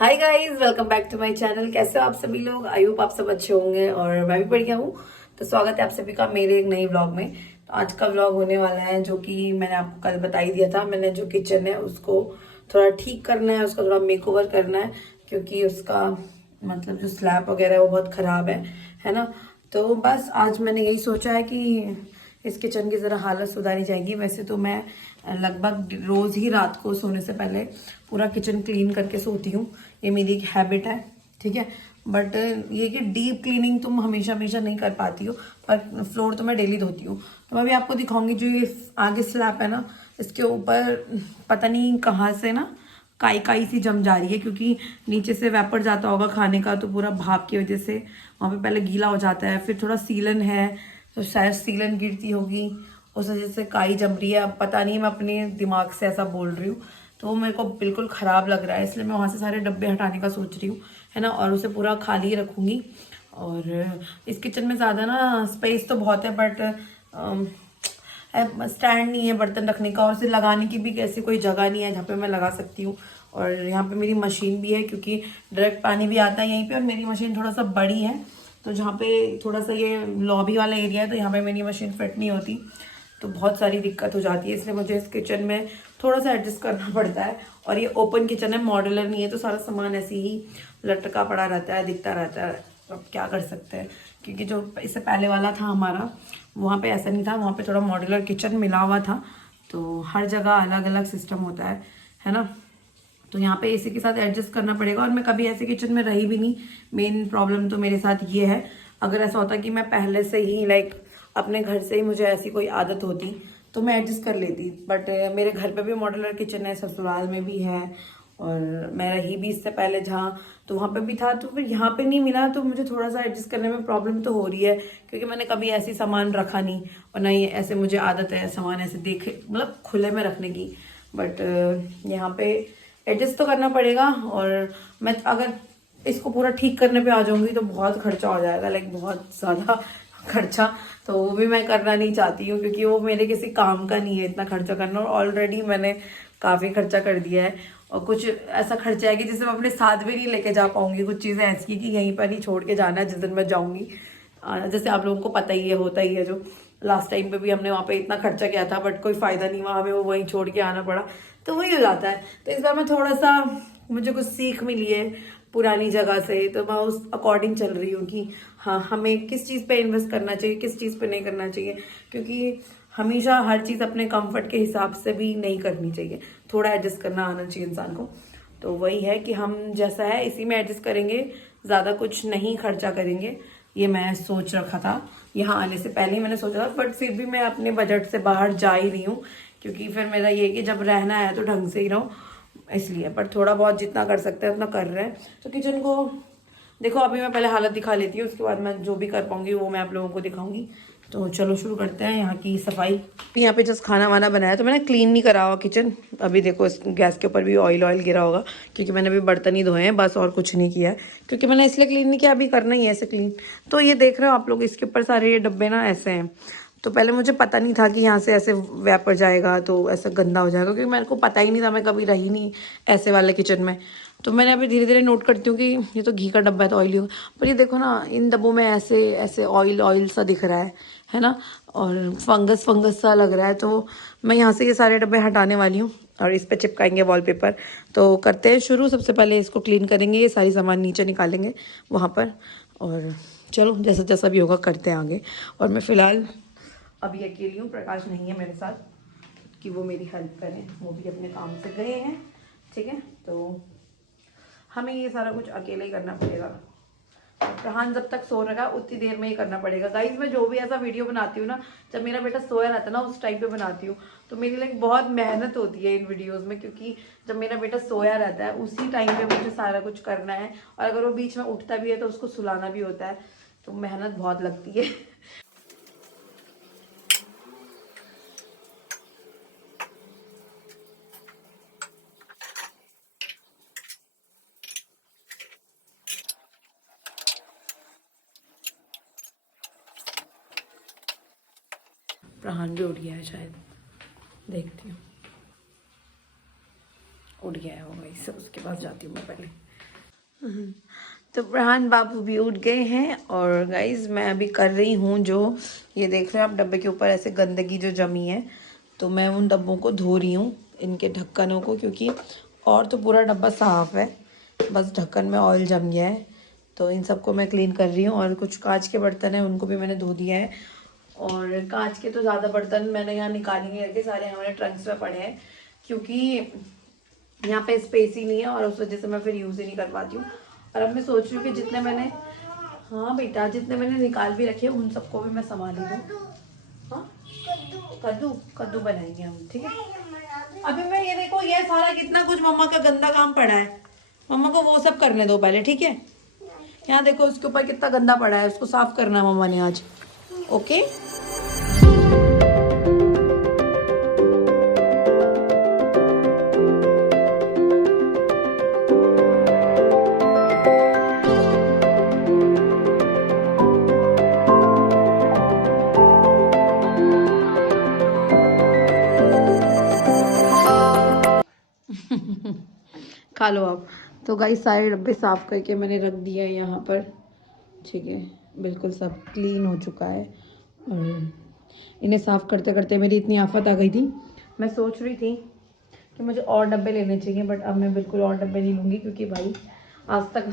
Hi guys, welcome back to my channel. कैसे हो आप सभी लोग? आई होप आप सब अच्छे होंगे और मैं भी बढ़िया हूँ। तो स्वागत है आप सभी का मेरे एक नई व्लॉग में। तो आज का व्लॉग होने वाला है जो कि मैंने आपको कल बता ही दिया था। मैंने जो किचन है उसको थोड़ा ठीक करना है, उसका थोड़ा मेकओवर करना है, क्योंकि उसका मतलब जो स्लैब वगैरह है वो बहुत खराब है ना। तो बस आज मैंने यही सोचा है कि इस किचन की ज़रा हालत सुधारी जाएगी। वैसे तो मैं लगभग रोज़ ही रात को सोने से पहले पूरा किचन क्लीन करके सोती हूँ। ये मेरी एक हैबिट है, ठीक है। बट ये कि डीप क्लीनिंग तुम हमेशा हमेशा नहीं कर पाती हो, पर फ्लोर तो मैं डेली धोती हूँ। तो मैं भी आपको दिखाऊंगी जो ये आगे स्लैब है ना, इसके ऊपर पता नहीं कहाँ से ना काई काई सी जम जा रही है, क्योंकि नीचे से वेपर जाता होगा खाने का, तो पूरा भाप की वजह से वहाँ पे पहले गीला हो जाता है। फिर थोड़ा सीलन है तो शायद सीलन गिरती होगी, उस वजह से काई जम रही है। अब पता नहीं, मैं अपने दिमाग से ऐसा बोल रही हूँ। तो वो मेरे को बिल्कुल ख़राब लग रहा है, इसलिए मैं वहाँ से सारे डब्बे हटाने का सोच रही हूँ, है ना। और उसे पूरा खाली रखूँगी। और इस किचन में ज़्यादा ना स्पेस तो बहुत है, बट स्टैंड नहीं है बर्तन रखने का, और उसे लगाने की भी ऐसी कोई जगह नहीं है जहाँ पे मैं लगा सकती हूँ। और यहाँ पे मेरी मशीन भी है, क्योंकि डायरेक्ट पानी भी आता है यहीं पे, और मेरी मशीन थोड़ा सा बड़ी है। तो जहाँ पे थोड़ा सा ये लॉबी वाला एरिया है, तो यहाँ पे मेरी मशीन फिट नहीं होती, तो बहुत सारी दिक्कत हो जाती है। इसलिए मुझे इस किचन में थोड़ा सा एडजस्ट करना पड़ता है। और ये ओपन किचन है, मॉड्यूलर नहीं है, तो सारा सामान ऐसे ही लटका पड़ा रहता है, दिखता रहता है। अब क्या कर सकते हैं, क्योंकि जो इससे पहले वाला था हमारा, वहाँ पे ऐसा नहीं था। वहाँ पे थोड़ा मॉड्यूलर किचन मिला हुआ था, तो हर जगह अलग अलग सिस्टम होता है ना। तो यहाँ पे इसी के साथ एडजस्ट करना पड़ेगा। और मैं कभी ऐसे किचन में रही भी नहीं। मेन प्रॉब्लम तो मेरे साथ ये है। अगर ऐसा होता कि मैं पहले से ही अपने घर से ही मुझे ऐसी कोई आदत होती तो मैं एडजस्ट कर लेती। बट मेरे घर पे भी मॉड्यूलर किचन है, ससुराल में भी है, और मैं रही भी इससे पहले जहाँ, तो वहाँ पे भी था। तो फिर यहाँ पे नहीं मिला, तो मुझे थोड़ा सा एडजस्ट करने में प्रॉब्लम तो हो रही है, क्योंकि मैंने कभी ऐसी सामान रखा नहीं, और ना ही ऐसे मुझे आदत है सामान ऐसे देखे मतलब खुले में रखने की। बट यहाँ पे एडजस्ट तो करना पड़ेगा। और मैं अगर इसको पूरा ठीक करने पे आ जाऊंगी तो बहुत खर्चा हो जाएगा, बहुत ज़्यादा खर्चा। तो वो भी मैं करना नहीं चाहती हूँ, क्योंकि वो मेरे किसी काम का नहीं है इतना खर्चा करना, और ऑलरेडी मैंने काफ़ी खर्चा कर दिया है। और कुछ ऐसा खर्चा है कि जिसे मैं अपने साथ भी नहीं लेके जा पाऊंगी। कुछ चीज़ें ऐसी कि यहीं पर ही छोड़ के जाना है जिस दिन मैं जाऊंगी। जैसे आप लोगों को पता ही है, होता ही है, जो लास्ट टाइम पे भी हमने वहाँ पे इतना खर्चा किया था, बट कोई फायदा नहीं हुआ, हमें वो वहीं छोड़ के आना पड़ा। तो वही हो जाता है। तो इस बार मैं थोड़ा सा, मुझे कुछ सीख मिली है पुरानी जगह से, तो मैं उस अकॉर्डिंग चल रही हूँ कि हाँ, हमें किस चीज़ पे इन्वेस्ट करना चाहिए, किस चीज़ पे नहीं करना चाहिए। क्योंकि हमेशा हर चीज़ अपने कंफर्ट के हिसाब से भी नहीं करनी चाहिए, थोड़ा एडजस्ट करना आना चाहिए इंसान को। तो वही है कि हम जैसा है इसी में एडजस्ट करेंगे, ज़्यादा कुछ नहीं खर्चा करेंगे। ये मैं सोच रखा था, यहाँ आने से पहले ही मैंने सोचा था, बट फिर भी मैं अपने बजट से बाहर जा ही रही हूँ, क्योंकि फिर मेरा ये कि जब रहना है तो ढंग से ही रहो, इसलिए। पर थोड़ा बहुत जितना कर सकते हैं उतना कर रहे हैं। तो किचन को देखो, अभी मैं पहले हालत दिखा लेती हूँ, उसके बाद मैं जो भी कर पाऊंगी वो मैं आप लोगों को दिखाऊंगी। तो चलो शुरू करते हैं यहाँ की सफाई। यहाँ पे जस्ट खाना वाना बनाया, तो मैंने क्लीन नहीं करा हुआ किचन। अभी देखो इस गैस के ऊपर भी ऑयल ऑयल गिरा होगा, क्योंकि मैंने अभी बर्तन ही धोए हैं बस, और कुछ नहीं किया है। क्योंकि मैंने इसलिए क्लीन नहीं किया, अभी करना ही है ऐसे क्लीन। तो ये देख रहे हो आप लोग, इसके ऊपर सारे ये डब्बे ना ऐसे हैं। तो पहले मुझे पता नहीं था कि यहाँ से ऐसे वेपर जाएगा तो ऐसा गंदा हो जाएगा, क्योंकि मेरे को पता ही नहीं था, मैं कभी रही नहीं ऐसे वाले किचन में। तो मैंने अभी धीरे धीरे नोट करती हूँ कि ये तो घी का डब्बा है तो ऑयली होगा, पर ये देखो ना, इन डब्बों में ऐसे ऐसे ऑयल ऑयल सा दिख रहा है ना, और फंगस फंगस सा लग रहा है। तो मैं यहाँ से ये सारे डब्बे हटाने वाली हूँ, और इस पर चिपकाएंगे वॉलपेपर। तो करते हैं शुरू। सबसे पहले इसको क्लीन करेंगे, ये सारी सामान नीचे निकालेंगे वहाँ पर, और चलो जैसा जैसा भी होगा करते हैं आगे। और मैं फ़िलहाल अभी अकेली हूँ, प्रकाश नहीं है मेरे साथ कि वो मेरी हेल्प करें, वो भी अपने काम से गए हैं, ठीक है। तो हमें ये सारा कुछ अकेले ही करना पड़ेगा। प्रहान जब तक सो रहा है उतनी देर में ही करना पड़ेगा। गाइज, मैं जो भी ऐसा वीडियो बनाती हूँ ना, जब मेरा बेटा सोया रहता है ना, उस टाइम पे बनाती हूँ। तो मेरी बहुत मेहनत होती है इन वीडियोस में, क्योंकि जब मेरा बेटा सोया रहता है उसी टाइम पे मुझे सारा कुछ करना है। और अगर वो बीच में उठता भी है तो उसको सुलाना भी होता है, तो मेहनत बहुत लगती है। प्रहान भी उठ गया है शायद, देखती हूँ। उठ गया है वो, इससे उसके पास जाती हूँ मैं पहले। तो प्रहान बाबू भी उठ गए हैं। और गाइज मैं अभी कर रही हूँ जो ये देख रहे हो आप, डब्बे के ऊपर ऐसे गंदगी जो जमी है, तो मैं उन डब्बों को धो रही हूँ, इनके ढक्कनों को, क्योंकि और तो पूरा डब्बा साफ़ है, बस ढक्कन में ऑयल जम गया है। तो इन सबको मैं क्लीन कर रही हूँ। और कुछ कांच के बर्तन हैं उनको भी मैंने धो दिया है। और कांच के तो ज़्यादा बर्तन मैंने यहाँ निकाल ही नहीं रखे, सारे हमारे ट्रंक्स में पड़े हैं, क्योंकि यहाँ पे स्पेस ही नहीं है और उस वजह से मैं फिर यूज़ ही नहीं कर पाती हूँ। और अब मैं सोच रही हूँ कि जितने मैंने, हाँ बेटा, जितने मैंने निकाल भी रखे उन सबको भी मैं संभाली दूँ। हाँ, कद्दू कद्दू बनाएंगे हम, ठीक है। अभी मैं ये देखो, ये सारा कितना कुछ मम्मा का गंदा काम पड़ा है, मम्मा को वो सब करने दो पहले, ठीक है। यहाँ देखो उसके ऊपर कितना गंदा पड़ा है, उसको साफ करना है मम्मा ने आज। ओके। खा लो आप। तो गाइस सारे डब्बे साफ़ करके मैंने रख दिया है यहाँ पर, ठीक है। बिल्कुल सब क्लीन हो चुका है। और इन्हें साफ़ करते करते मेरी इतनी आफत आ गई थी, मैं सोच रही थी कि मुझे और डब्बे लेने चाहिए, बट अब मैं बिल्कुल और डब्बे नहीं लूँगी, क्योंकि भाई आज तक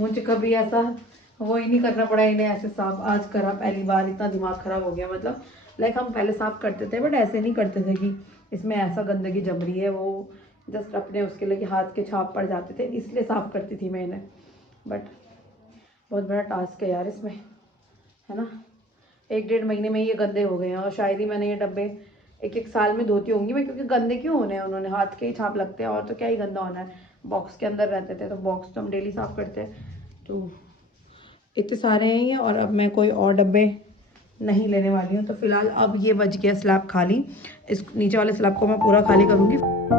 मुझे कभी ऐसा वो ही नहीं करना पड़ा इन्हें ऐसे साफ़। आज करा पहली बार, इतना दिमाग ख़राब हो गया। मतलब लाइक हम पहले साफ़ करते थे बट ऐसे नहीं करते थे कि इसमें ऐसा गंदगी जम रही है, वो जस्ट अपने उसके लिए हाथ के छाप पड़ जाते थे, इसलिए साफ़ करती थी मैं इन्हें। बट बहुत बड़ा टास्क है यार इसमें, है ना। 1-1.5 महीने में ये गंदे हो गए हैं, और शायद ही मैंने ये डब्बे 1-1 साल में धोती होंगी मैं, क्योंकि गंदे क्यों होने हैं, उन्होंने हाथ के ही छाप लगते हैं, और तो क्या ही गंदा होना है। बॉक्स के अंदर रहते थे तो बॉक्स तो हम डेली साफ़ करते हैं। तो इतने सारे हैं ये, और अब मैं कोई और डब्बे नहीं लेने वाली हूँ। तो फिलहाल अब ये बच गया स्लैब खाली, इस नीचे वाले स्लैब को मैं पूरा खाली करूँगी।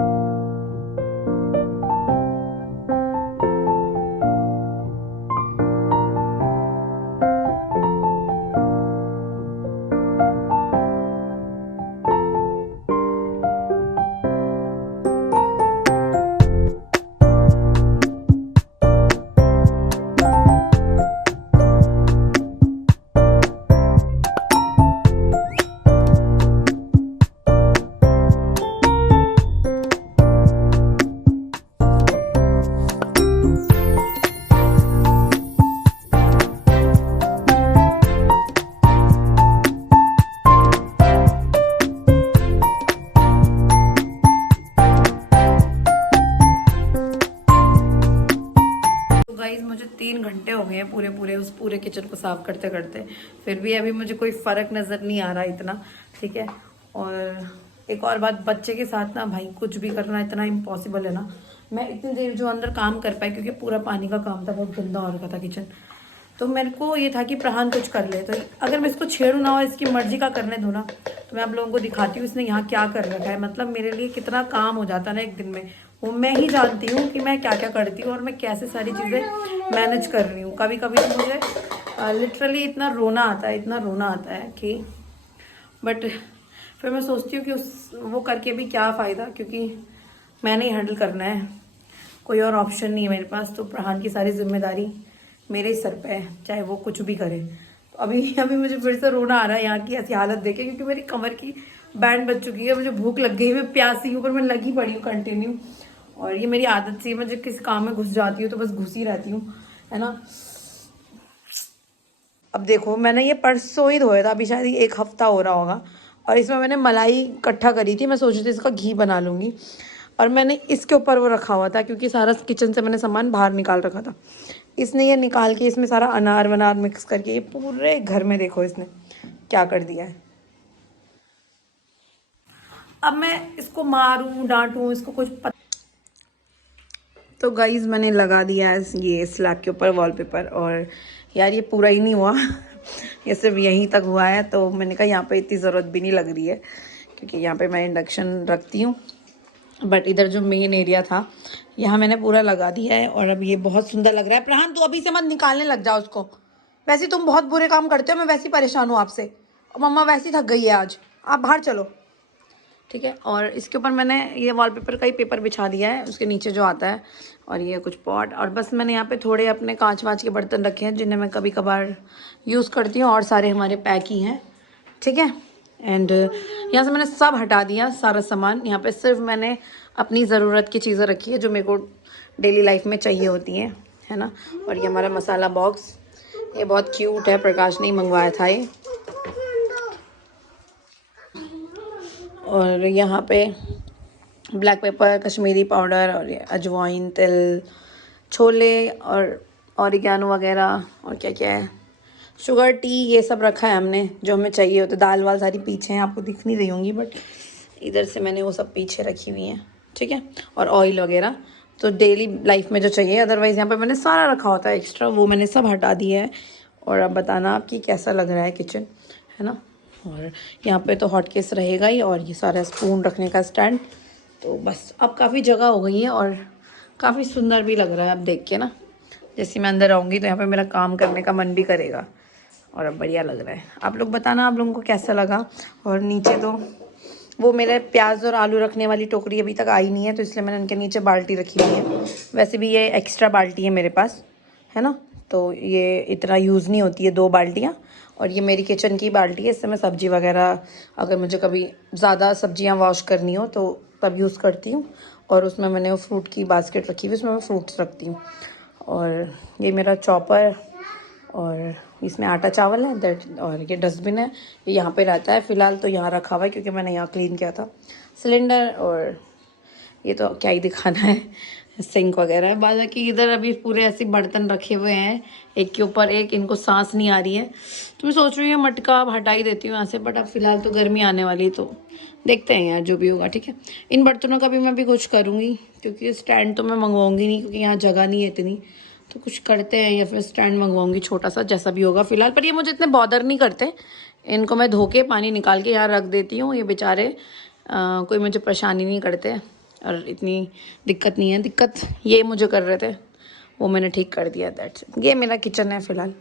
गाइस मुझे 3 घंटे हो गए हैं पूरे उस पूरे किचन को साफ करते करते, फिर भी अभी मुझे कोई फ़र्क नज़र नहीं आ रहा इतना, ठीक है। और एक और बात, बच्चे के साथ ना भाई कुछ भी करना इतना इम्पॉसिबल है ना। मैं इतनी देर जो अंदर काम कर पाई, क्योंकि पूरा पानी का काम था, बहुत गंदा हो रखा था किचन। तो मेरे को ये था कि प्रहान कुछ कर ले, तो अगर मैं इसको छेड़ू ना और इसकी मर्जी का करने दूँ ना, तो मैं आप लोगों को दिखाती हूँ इसने यहाँ क्या कर रखा है। मतलब मेरे लिए कितना काम हो जाता है ना एक दिन में, वो मैं ही जानती हूँ कि मैं क्या क्या करती हूँ और मैं कैसे सारी चीज़ें मैनेज कर रही हूँ। कभी कभी तो मुझे लिटरली इतना रोना आता है कि, बट फिर मैं सोचती हूँ कि वो करके भी क्या फ़ायदा, क्योंकि मैंने ही हैंडल करना है, कोई और ऑप्शन नहीं है मेरे पास। तो प्रहान की सारी जिम्मेदारी मेरे ही सर पे है, चाहे वो कुछ भी करे। तो अभी मुझे फिर से रोना आ रहा है यहाँ की ऐसी हालत देखे, क्योंकि मेरी कमर की बैंड बज चुकी है, मुझे भूख लग गई है, मैं प्यासी हूँ, पर मैं लगी पड़ी हूँ कंटिन्यू। और ये मेरी आदत सी है, मैं जब किसी काम में घुस जाती हूँ तो बस घुसी रहती हूँ, है ना। अब देखो मैंने ये परसों ही धोया था, अभी शायद 1 हफ्ता हो रहा होगा, और इसमें मैंने मलाई इकट्ठा करी थी, मैं सोच रही थी इसका घी बना लूँगी। और मैंने इसके ऊपर वो रखा हुआ था, क्योंकि सारा किचन से मैंने सामान बाहर निकाल रखा था। इसने ये निकाल के इसमें सारा अनार वनार मिक्स करके ये पूरे घर में देखो इसने क्या कर दिया है। अब मैं इसको मारूं डांटूं, इसको कुछ तो गाइज मैंने लगा दिया है ये स्लैब के ऊपर वॉलपेपर, और यार ये पूरा ही नहीं हुआ ये सिर्फ यहीं तक हुआ है। तो मैंने कहा यहाँ पे इतनी ज़रूरत भी नहीं लग रही है, क्योंकि यहाँ पे मैं इंडक्शन रखती हूँ। बट इधर जो मेन एरिया था यहाँ मैंने पूरा लगा दिया है, और अब ये बहुत सुंदर लग रहा है। प्रहान तू अभी से मत निकालने लग जाओ उसको, वैसे तुम बहुत बुरे काम करते हो, मैं वैसे ही परेशान हूँ आपसे, और मम्मा वैसे ही थक गई है आज, आप बाहर चलो। ठीक है। और इसके ऊपर मैंने ये वॉलपेपर का ही पेपर बिछा दिया है, उसके नीचे जो आता है। और ये कुछ पॉट, और बस मैंने यहाँ पे थोड़े अपने कांच वाँच के बर्तन रखे हैं जिन्हें मैं कभी कभार यूज़ करती हूँ, और सारे हमारे पैक ही हैं, ठीक है। एंड यहाँ से मैंने सब हटा दिया, सारा सामान। यहाँ पे सिर्फ मैंने अपनी ज़रूरत की चीज़ें रखी है जो मेरे को डेली लाइफ में चाहिए होती हैं, है ना। और ये हमारा मसाला बॉक्स, ये बहुत क्यूट है, प्रकाश ने ही मंगवाया था ये। और यहाँ पे ब्लैक पेपर, कश्मीरी पाउडर, और ये अजवाइन, तिल, छोले और ऑरिगेनो वगैरह, और क्या क्या है, शुगर, टी, ये सब रखा है हमने जो हमें चाहिए होता है। दाल वाल सारी पीछे हैं, आपको दिख नहीं रही होंगी, बट इधर से मैंने वो सब पीछे रखी हुई हैं, ठीक है। और ऑयल वगैरह तो डेली लाइफ में जो चाहिए, अदरवाइज़ यहाँ पे मैंने सारा रखा होता है एक्स्ट्रा, वो मैंने सब हटा दिया है। और अब बताना आपकी कैसा लग रहा है किचन, है ना। और यहाँ पे तो हॉट केस रहेगा ही, और ये सारा स्पून रखने का स्टैंड। तो बस अब काफ़ी जगह हो गई है और काफ़ी सुंदर भी लग रहा है अब देख के ना। जैसे मैं अंदर आऊँगी तो यहाँ पे मेरा काम करने का मन भी करेगा, और अब बढ़िया लग रहा है। आप लोग बताना आप लोगों को कैसा लगा। और नीचे तो वो मेरे प्याज और आलू रखने वाली टोकरी अभी तक आई नहीं है, तो इसलिए मैंने उनके नीचे बाल्टी रखी हुई है। वैसे भी ये एक्स्ट्रा बाल्टी है मेरे पास, है ना, तो ये इतना यूज़ नहीं होती है, 2 बाल्टियाँ। और ये मेरी किचन की बाल्टी है, इससे मैं सब्ज़ी वगैरह, अगर मुझे कभी ज़्यादा सब्जियाँ वॉश करनी हो तो तब यूज़ करती हूँ। और उसमें मैंने वो फ्रूट की बास्केट रखी हुई, उसमें मैं फ्रूट्स रखती हूँ। और ये मेरा चॉपर, और इसमें आटा चावल है दैट, और ये डस्टबिन है, ये यहाँ पे रहता है फ़िलहाल, तो यहाँ रखा हुआ है क्योंकि मैंने यहाँ क्लीन किया था। सिलेंडर, और ये तो क्या ही दिखाना है, सिंक वगैरह है। बाकी इधर अभी पूरे ऐसे बर्तन रखे हुए हैं एक के ऊपर एक, इनको सांस नहीं आ रही है, तो मैं सोच रही हूँ मटका अब हटा ही देती हूँ यहाँ से। बट अब फिलहाल तो गर्मी आने वाली है, तो देखते हैं यार जो भी होगा, ठीक है। इन बर्तनों का भी मैं भी कुछ करूँगी, क्योंकि स्टैंड तो मैं मंगवाऊँगी नहीं क्योंकि यहाँ जगह नहीं है इतनी, तो कुछ करते हैं, या फिर स्टैंड मंगवाऊँगी छोटा सा, जैसा भी होगा फिलहाल। पर ये मुझे इतने बॉदर नहीं करते, इनको मैं धो के पानी निकाल के यहाँ रख देती हूँ, ये बेचारे कोई मुझे परेशानी नहीं करते, और इतनी दिक्कत नहीं है। दिक्कत ये मुझे कर रहे थे, वो मैंने ठीक कर दिया, दैट्स इट। ये मेरा किचन है फिलहाल,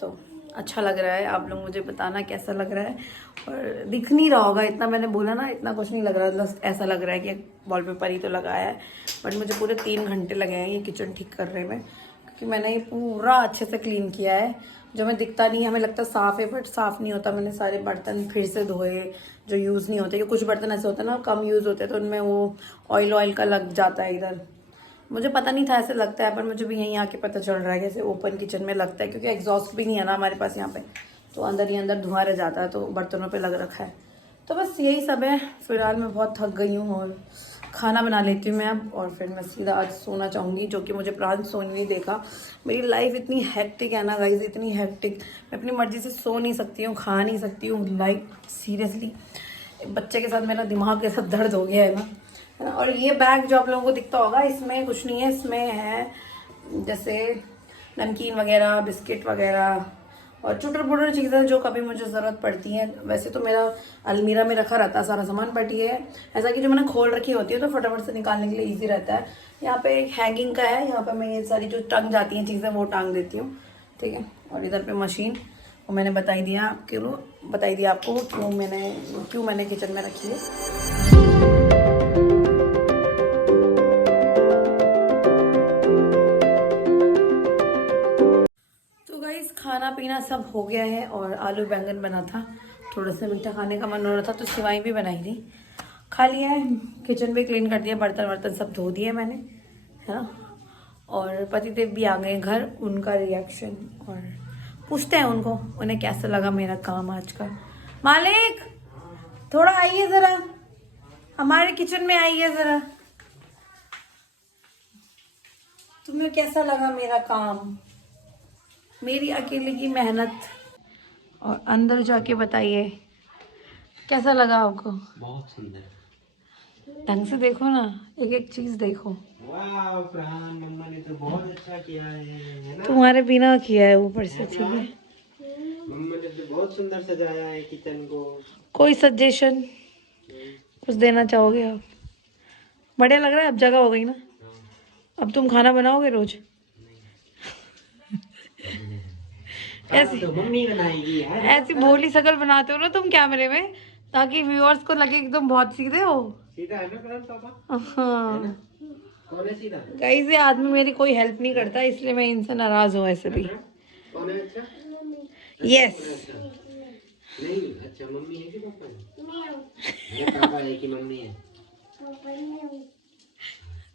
तो अच्छा लग रहा है। आप लोग मुझे बताना कैसा लग रहा है। और दिख नहीं रहा होगा इतना, मैंने बोला ना, इतना कुछ नहीं लग रहा, बस ऐसा लग रहा है कि वॉलपेपर ही तो लगाया है। बट मुझे पूरे 3 घंटे लगे हैं ये किचन ठीक करने में, क्योंकि मैंने ये पूरा अच्छे से क्लीन किया है। जो हमें दिखता नहीं है, हमें लगता साफ़ है, बट साफ़ नहीं होता। मैंने सारे बर्तन फिर से धोए जो यूज़ नहीं होते, क्योंकि कुछ बर्तन ऐसे होते हैं ना कम यूज़ होते हैं, तो उनमें वो ऑयल का लग जाता है इधर। मुझे पता नहीं था ऐसे लगता है, पर मुझे भी यहीं आके पता चल रहा है कैसे ओपन किचन में लगता है, क्योंकि एग्जॉस्ट भी नहीं है ना हमारे पास यहाँ पे, तो अंदर ही अंदर धुआं रह जाता है, तो बर्तनों पे लग रखा है। तो बस यही सब है। फिलहाल मैं बहुत थक गई हूँ, और खाना बना लेती हूँ मैं अब, और फिर मैं सीधा आज सोना चाहूँगी, जो कि मुझे प्राण सोने नहीं देखा। मेरी लाइफ इतनी हेक्टिक है ना गाइज, इतनी हेक्टिक, मैं अपनी मर्जी से सो नहीं सकती हूँ, खा नहीं सकती हूँ। लाइक सीरियसली बच्चे के साथ मेरा दिमाग के साथ दर्द हो गया है ना। और ये बैग जो आप लोगों को दिखता होगा, इसमें कुछ नहीं है, इसमें है जैसे नमकीन वगैरह, बिस्किट वगैरह, और चुटर पुटर चीज़ें जो कभी मुझे ज़रूरत पड़ती हैं। वैसे तो मेरा अलमीरा में रखा रहता है सारा सामान, बट ये ऐसा कि जो मैंने खोल रखी होती है तो फटाफट से निकालने के लिए ईजी रहता है। यहाँ पे एक हैंगिंग का है, यहाँ पे मैं ये सारी जो टंग जाती हैं चीज़ें वो टांग देती हूँ, ठीक है। और इधर पे मशीन, वो मैंने बताई दिया आपको क्यों मैंने किचन में रखी है। खाना पीना सब हो गया है, और आलू बैंगन बना था, थोड़ा सा मीठा खाने का मन हो रहा था तो सिवाई भी बनाई थी, खा लिया है। किचन भी क्लीन कर दिया, बर्तन वर्तन सब धो दिए मैंने, है ना। और पतिदेव भी आ गए घर, उनका रिएक्शन, और पूछते हैं उन्हें कैसा लगा मेरा काम आज का। मालिक थोड़ा आइए ज़रा, हमारे किचन में आइए ज़रा, तुम्हें कैसा लगा मेरा काम, मेरी अकेले की मेहनत। और अंदर जाके बताइए कैसा लगा आपको। बहुत सुंदर, ढंग से देखो ना, एक एक चीज देखो। वाह फरहान, मम्मा ने तो बहुत अच्छा किया है ना? तुम्हारे बिना किया है ऊपर से, ठीक है। मम्मा ने तो बहुत सुंदर सजाया है किचन को। कोई सजेशन कुछ देना चाहोगे आप? बढ़िया लग रहा है, अब जगह हो गई ना। अब तुम खाना बनाओगे रोज? ऐसी तो मम्मी बनाएगी यार, ऐसी भोली शकल बनाते हो ना तुम कैमरे में, ताकि व्यूअर्स को लगे कि तुम बहुत सीधे हो। सीधा है ना करण पापा? हाँ कौन है सीधा? गाइस ये आदमी मेरी कोई हेल्प नहीं करता, इसलिए मैं इनसे नाराज हूँ ऐसे भी। कौन है अच्छा? यस अच्छा नहीं, अच्छा मम्मी है कि पापा है? ये पापा है कि मम्मी है?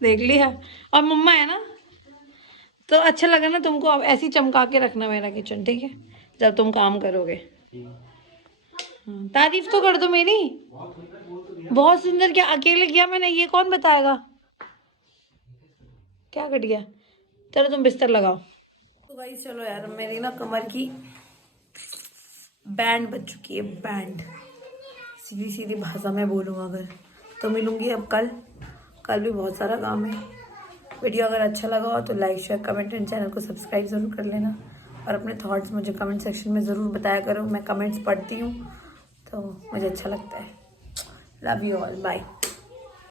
देख लिया। और मम्मा है ना, तो अच्छा लगा ना तुमको। अब ऐसे ही चमका के रखना मेरा किचन, ठीक है, जब तुम काम करोगे। तारीफ तो कर दो मेरी। बहुत सुंदर। क्या अकेले किया मैंने, ये कौन बताएगा? क्या कट गया? चलो तुम बिस्तर लगाओ। तो गाइस चलो यार, मेरी ना कमर की बैंड बज चुकी है, बैंड। सीधी सीधी भाषा में बोलूँ अगर तो मिलूंगी अब कल। कल भी बहुत सारा काम है। वीडियो अगर अच्छा लगा हो तो like share comment and channel को सब्सक्राइब ज़रूर कर लेना। और अपने थॉट्स मुझे कमेंट सेक्शन में ज़रूर बताया करो। मैं कमेंट्स पढ़ती हूँ तो मुझे अच्छा लगता है। Love you all, bye.